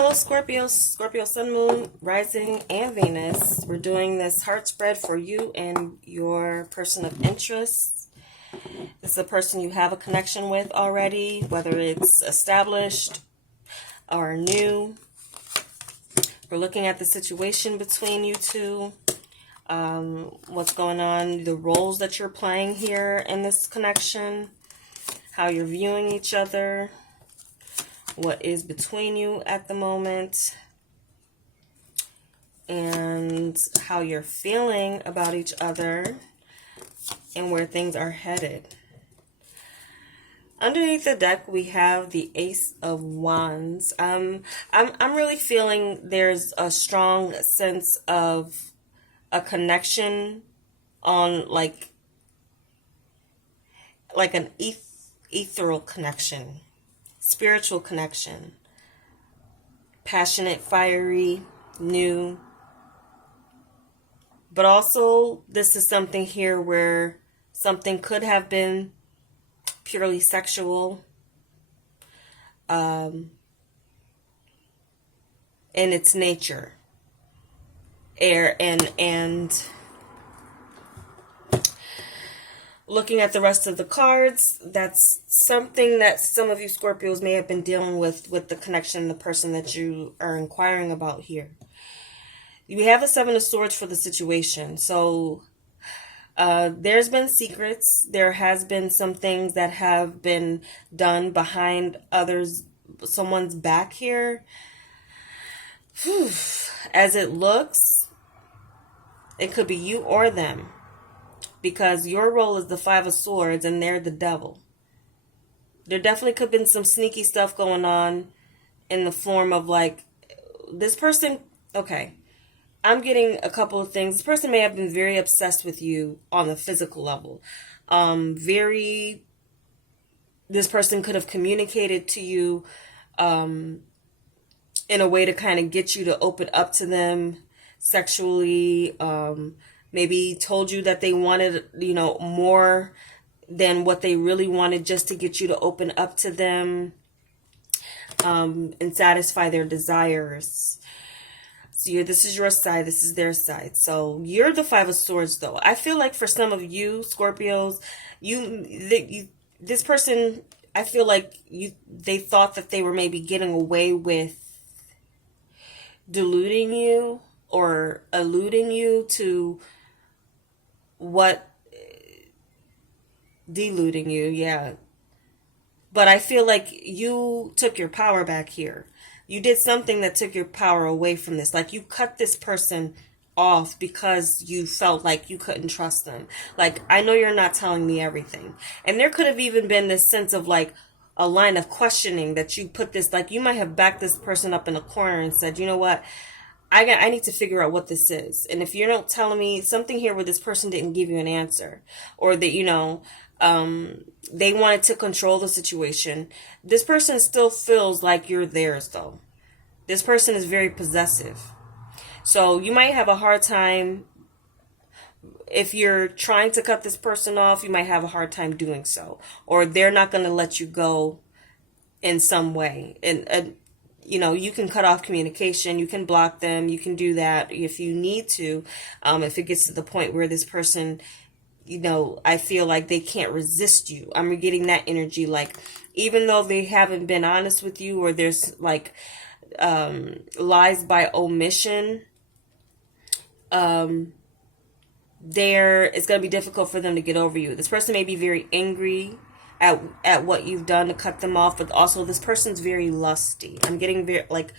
Hello, Scorpio, Scorpio Sun, Moon, Rising, and Venus. We're doing this heart spread for you and your person of interest. This is a person you have a connection with already, whether it's established or new. We're looking at the situation between you two, what's going on, the roles that you're playing here in this connection, how you're viewing each other, what is between you at the moment, and how you're feeling about each other and where things are headed. Underneath the deck, we have the Ace of Wands. I'm really feeling there's a strong sense of a connection on like an ethereal connection, spiritual connection, passionate, fiery, new. But also, this is something here where something could have been purely sexual, in its nature. And looking at the rest of the cards, that's something that some of you Scorpios may have been dealing with the connection, the person that you are inquiring about here. We have the Seven of Swords for the situation. So there's been secrets. There has been some things that have been done behind someone's back here. Whew. As it looks, it could be you or them, because your role is the Five of Swords and they're the devil. There definitely could have been some sneaky stuff going on in the form of like this person. Okay, I'm getting a couple of things. This person may have been very obsessed with you on the physical level. This person could have communicated to you in a way to kind of get you to open up to them sexually. Maybe told you that they wanted, more than what they really wanted, just to get you to open up to them and satisfy their desires. So this is your side, this is their side. So you're the Five of Swords, though. I feel like for some of you Scorpios, this person, I feel like they thought that they were maybe getting away with deluding you or alluding you to deluding you, yeah. But I feel like you took your power back here. You did something that took your power away from this. Like you cut this person off because you felt like you couldn't trust them. Like, I know you're not telling me everything. And there could have even been this sense of like a line of questioning that you put this, like you might have backed this person up in a corner and said, you know what? I need to figure out what this is. And if you're not telling me something here where this person didn't give you an answer, or that, they wanted to control the situation, this person still feels like you're theirs, though. This person is very possessive. So you might have a hard time, if you're trying to cut this person off, you might have a hard time doing so. Or they're not going to let you go in some way. And you can cut off communication, you can block them, you can do that if you need to. If it gets to the point where this person, I feel like they can't resist you. I'm getting that energy, like, even though they haven't been honest with you, or there's like lies by omission, it's going to be difficult for them to get over you. This person may be very angry at what you've done to cut them off, but also this person's very lusty. I'm getting very, like,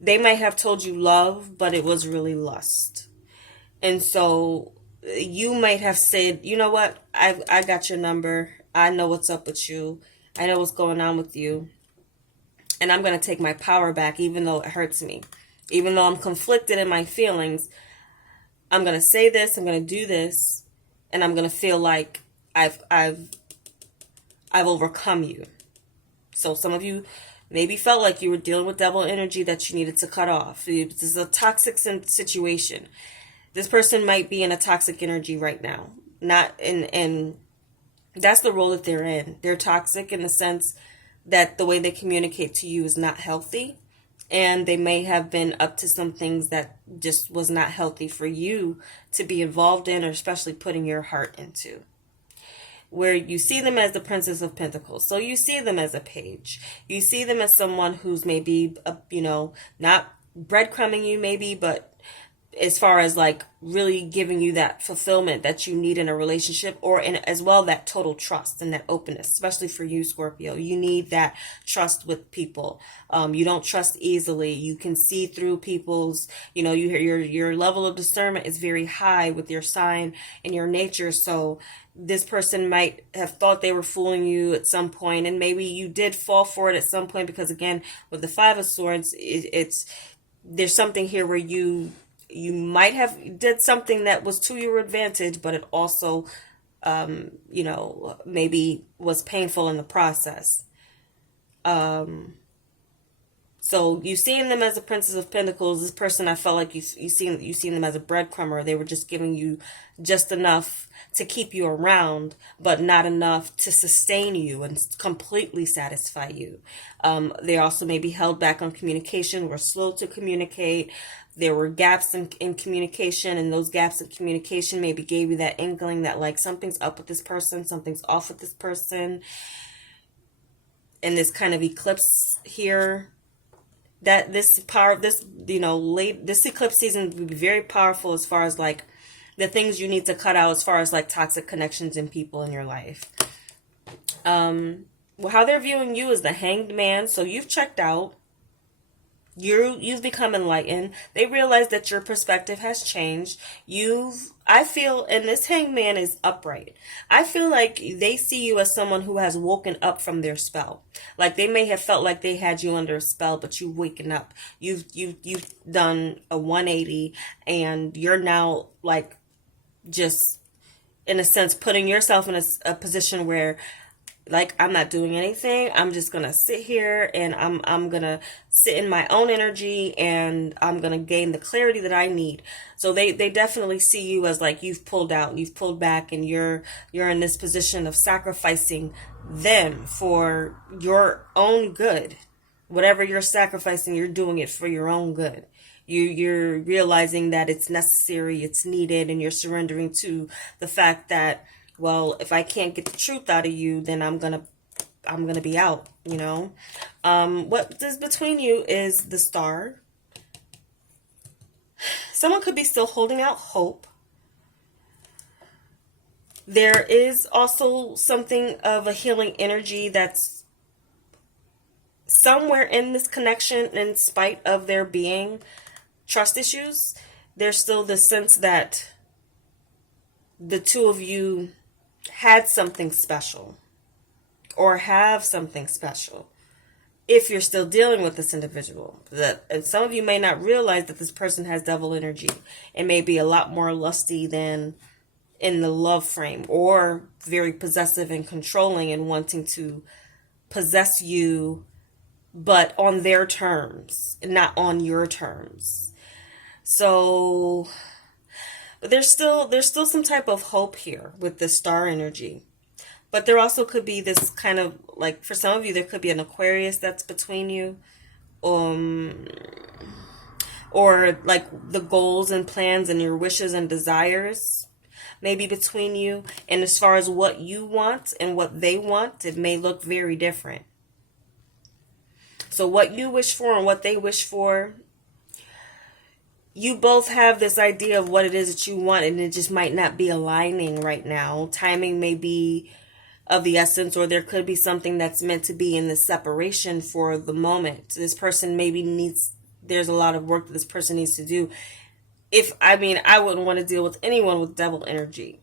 they might have told you love, but it was really lust. And so you might have said, you know what, I got your number, I know what's up with you, I know what's going on with you, and I'm going to take my power back, even though it hurts me, even though I'm conflicted in my feelings. I'm going to say this, I'm going to do this, and I'm going to feel like I've overcome you. So some of you maybe felt like you were dealing with devil energy that you needed to cut off. This is a toxic situation. This person might be in a toxic energy right now. And that's the role that they're in. They're toxic in the sense that the way they communicate to you is not healthy. And they may have been up to some things that just was not healthy for you to be involved in, or especially putting your heart into. Where you see them as the Princess of Pentacles. So you see them as a page. You see them as someone who's maybe, not breadcrumbing you maybe, but as far as like really giving you that fulfillment that you need in a relationship, or in as well that total trust and that openness, especially for you, Scorpio. You need that trust with people. You don't trust easily. You can see through people's, your level of discernment is very high with your sign and your nature. So this person might have thought they were fooling you at some point, and maybe you did fall for it at some point, because again, with the Five of Swords, there's something here where you might have did something that was to your advantage, but it also, maybe was painful in the process. So you seeing them as a Princess of Pentacles, this person, I felt like you seen them as a breadcrumber. They were just giving you just enough to keep you around, but not enough to sustain you and completely satisfy you. They also may be held back on communication, were slow to communicate. There were gaps in communication, and those gaps in communication maybe gave you that inkling that like something's up with this person, something's off with this person. And this kind of eclipse here, that this eclipse season will be very powerful as far as like the things you need to cut out as far as like toxic connections and people in your life. How they're viewing you is the Hanged Man. So you've checked out. You've become enlightened. They realize that your perspective has changed. I feel, and this Hanged Man is upright. I feel like they see you as someone who has woken up from their spell. Like they may have felt like they had you under a spell, but you've waken up. You've done a 180, and you're now like just in a sense putting yourself in a position where, like, I'm not doing anything. I'm just going to sit here, and I'm going to sit in my own energy, and I'm going to gain the clarity that I need. So they definitely see you as like you've pulled out, you've pulled back, and you're in this position of sacrificing them for your own good. Whatever you're sacrificing, you're doing it for your own good. You're realizing that it's necessary, it's needed, and you're surrendering to the fact that, well, if I can't get the truth out of you, then I'm gonna be out, What is between you is the Star. Someone could be still holding out hope. There is also something of a healing energy that's somewhere in this connection, in spite of there being trust issues. There's still the sense that the two of you had something special, or have something special, if you're still dealing with this individual. And some of you may not realize that this person has devil energy and may be a lot more lusty than in the love frame, or very possessive and controlling and wanting to possess you, but on their terms, not on your terms. So but there's still some type of hope here with the Star energy. But there also could be this kind of, like, for some of you, there could be an Aquarius that's between you. Or like the goals and plans and your wishes and desires may be between you. And as far as what you want and what they want, it may look very different. So what you wish for and what they wish for, you both have this idea of what it is that you want, and it just might not be aligning right now. Timing may be of the essence, or there could be something that's meant to be in the separation for the moment. This person there's a lot of work that this person needs to do. I wouldn't want to deal with anyone with devil energy.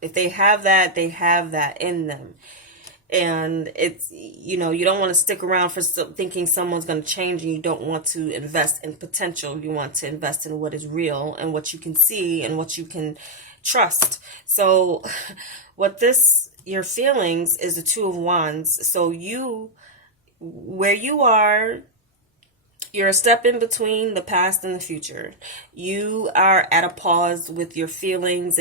If they have that, they have that in them. And it's, you don't want to stick around for thinking someone's going to change, and you don't want to invest in potential. You want to invest in what is real and what you can see and what you can trust. So your feelings is the Two of Wands. So where you are, you're a step in between the past and the future. You are at a pause with your feelings,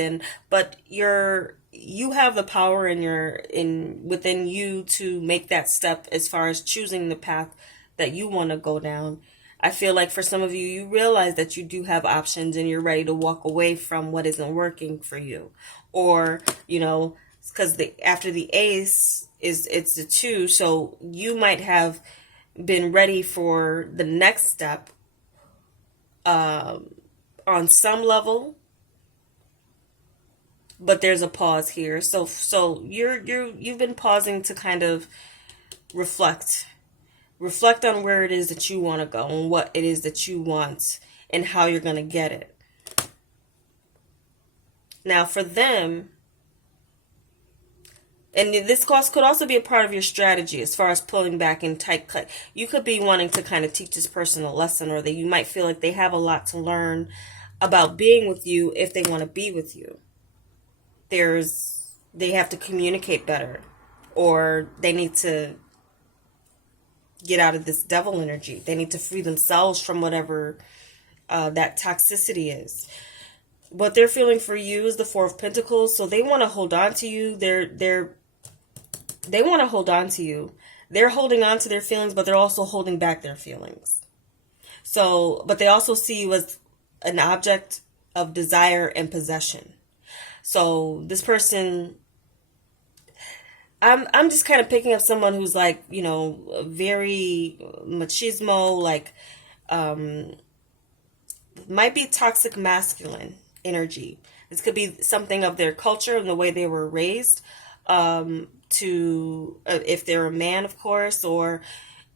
but you have the power within you to make that step as far as choosing the path that you want to go down. I feel like for some of you, you realize that you do have options and you're ready to walk away from what isn't working for you. Or, because after the ace it's the two, so you might have been ready for the next step on some level, but there's a pause here. So you've been pausing to kind of reflect on where it is that you want to go and what it is that you want and how you're going to get it. Now for them, and this cost could also be a part of your strategy as far as pulling back and tight cut. You could be wanting to kind of teach this person a lesson, or that you might feel like they have a lot to learn about being with you if they want to be with you. They have to communicate better, or they need to get out of this devil energy. They need to free themselves from whatever that toxicity is. What they're feeling for you is the Four of Pentacles, so they want to hold on to you. They want to hold on to you. They're holding on to their feelings, but they're also holding back their feelings. So, but they also see you as an object of desire and possession. So this person, I'm just kind of picking up someone who's like, very machismo, like, might be toxic masculine energy. This could be something of their culture and the way they were raised, if they're a man, of course, or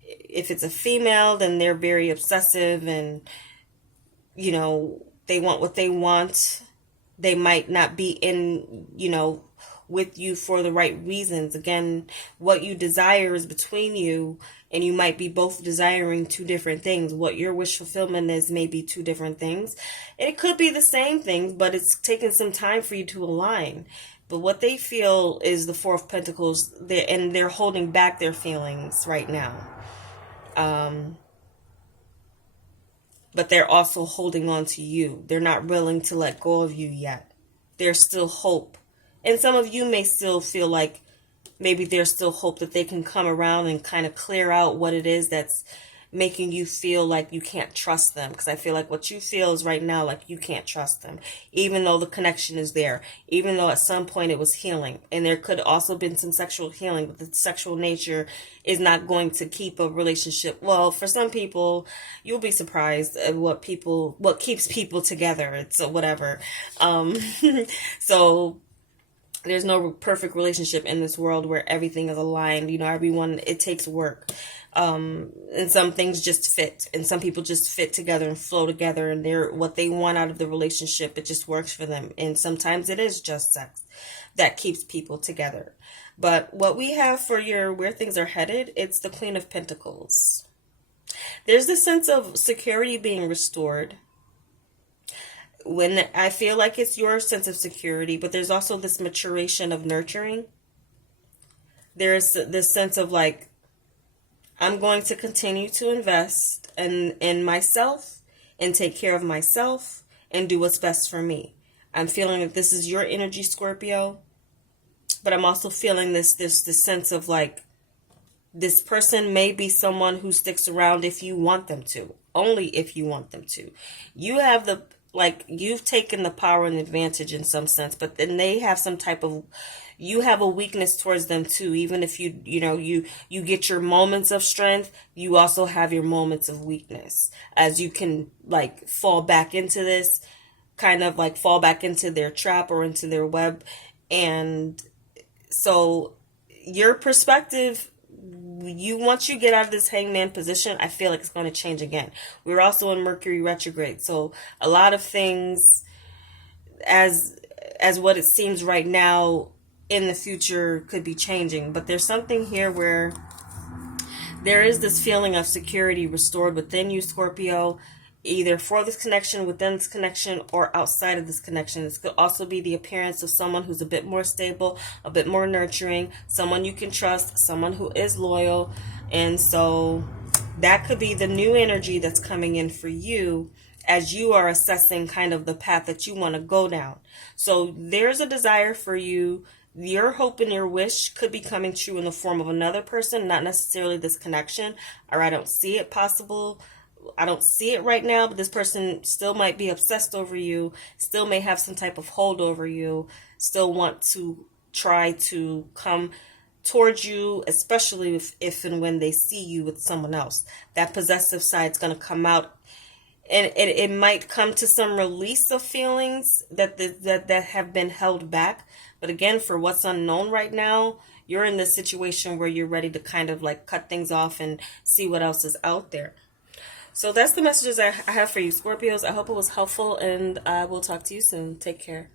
if it's a female, then they're very obsessive and, they want what they want. They might not be in, with you for the right reasons. Again, what you desire is between you, and you might be both desiring two different things. What your wish fulfillment is may be two different things. It could be the same things, but it's taken some time for you to align. But what they feel is the Four of Pentacles, they're holding back their feelings right now. But they're also holding on to you. They're not willing to let go of you yet. There's still hope. And some of you may still feel like maybe there's still hope that they can come around and kind of clear out what it is that's making you feel like you can't trust them. Because I feel like what you feel is right now like you can't trust them, even though the connection is there, even though at some point it was healing. And there could also been some sexual healing, but the sexual nature is not going to keep a relationship. Well, for some people, you'll be surprised at what keeps people together. It's whatever. So there's no perfect relationship in this world where everything is aligned. Everyone, it takes work. And some things just fit, and some people just fit together and flow together, and they're what they want out of the relationship. It just works for them. And sometimes it is just sex that keeps people together. But what we have for where things are headed, it's the Queen of Pentacles. There's this sense of security being restored. When I feel like it's your sense of security, but there's also this maturation of nurturing. There's this sense of like, I'm going to continue to invest in myself and take care of myself and do what's best for me. I'm feeling that this is your energy, Scorpio, but I'm also feeling this sense of like, this person may be someone who sticks around if you want them to, only if you want them to. You have you've taken the power and advantage in some sense, but then they have some type of, you have a weakness towards them too. Even if you get your moments of strength, you also have your moments of weakness, as you can like fall back into this, kind of like fall back into their trap or into their web. And so your perspective, once you get out of this hangman position, I feel like it's going to change again. We're also in Mercury retrograde, so a lot of things, as what it seems right now, in the future could be changing. But there's something here where there is this feeling of security restored within you, Scorpio, either for this connection, within this connection, or outside of this connection. This could also be the appearance of someone who's a bit more stable, a bit more nurturing, someone you can trust, someone who is loyal. And so that could be the new energy that's coming in for you as you are assessing kind of the path that you want to go down. So there's a desire for you. Your hope and your wish could be coming true in the form of another person, not necessarily this connection, or I don't see it possible I don't see it right now, but this person still might be obsessed over you, still may have some type of hold over you, still want to try to come towards you, especially if and when they see you with someone else. That possessive side's going to come out, and it might come to some release of feelings that have been held back. But again, for what's unknown right now, you're in this situation where you're ready to kind of like cut things off and see what else is out there. So that's the messages I have for you, Scorpios. I hope it was helpful, and I will talk to you soon. Take care.